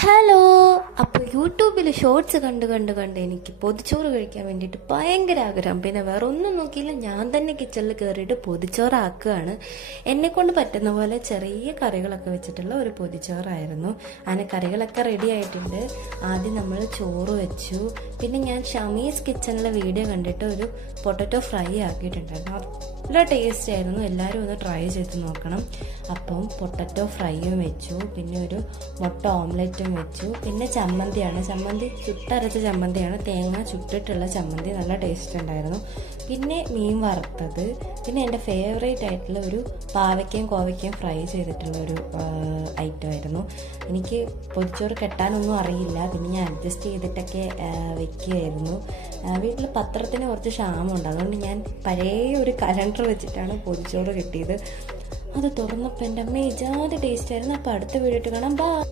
Hello. അപ്പോൾ യൂട്യൂബിൽ shorts കണ്ട് എനിക്ക് പൊതിച്ചോറ് കഴിക്കാൻ വേണ്ടിയിട്ട് ഭയങ്കര ആഗ്രഹം. പിന്നെ വേറെ ഒന്നും നോക്കിയില്ല, ഞാൻ തന്നെ കിച്ചണിൽ കയറിയിട്ട് പൊതിച്ചോറാക്കുകയാണ്. എന്നെക്കൊണ്ട് പറ്റുന്ന പോലെ ചെറിയ കറികളൊക്കെ വെച്ചിട്ടുള്ള ഒരു പൊതിച്ചോറായിരുന്നു. അങ്ങനെ കറികളൊക്കെ റെഡി ആയിട്ടുണ്ട്. ആദ്യം നമ്മൾ ചോറ് വെച്ചു. പിന്നെ ഞാൻ ഷമീസ് കിച്ചണിലെ വീഡിയോ കണ്ടിട്ട് ഒരു പൊട്ടറ്റോ ഫ്രൈ ആക്കിയിട്ടുണ്ടായിരുന്നു. നല്ല ടേസ്റ്റ് ആയിരുന്നു, എല്ലാവരും ഒന്ന് ട്രൈ ചെയ്ത് നോക്കണം. അപ്പം പൊട്ടറ്റോ ഫ്രൈയും വെച്ചു, പിന്നെ ഒരു മുട്ട ഓംലെറ്റും വെച്ചു. പിന്നെ ചമ്മന്തി ചുട്ടരച്ച ചമ്മന്തിയാണ്, തേങ്ങ ചുട്ടിട്ടുള്ള ചമ്മന്തി, നല്ല ടേസ്റ്റ് ഉണ്ടായിരുന്നു. പിന്നെ മീൻ വറുത്തത്, പിന്നെ എൻ്റെ ഫേവറേറ്റ് ആയിട്ടുള്ള ഒരു പാവയ്ക്കയും കോവയ്ക്കയും ഫ്രൈ ചെയ്തിട്ടുള്ള ഒരു ഐറ്റം ആയിരുന്നു. എനിക്ക് പൊതിച്ചോറ് കെട്ടാനൊന്നും അറിയില്ല, പിന്നെ ഞാൻ അഡ്ജസ്റ്റ് ചെയ്തിട്ടൊക്കെ വെക്കുകയായിരുന്നു. വീട്ടിൽ പത്രത്തിന് കുറച്ച് ക്ഷാമമുണ്ട്, അതുകൊണ്ട് ഞാൻ പഴയ ഒരു കലണ്ടർ വെച്ചിട്ടാണ് പൊതിച്ചോറ് കിട്ടിയത്. അത് തുറന്നപ്പോൾ എൻ്റെ അമ്മ ഇജാതി ടേസ്റ്റ് ആയിരുന്നു. അപ്പോൾ അടുത്ത വീഡിയോ കാണാം. ബൈ.